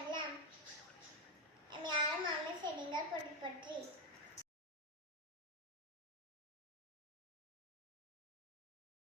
தைச்சிட்டாங்களா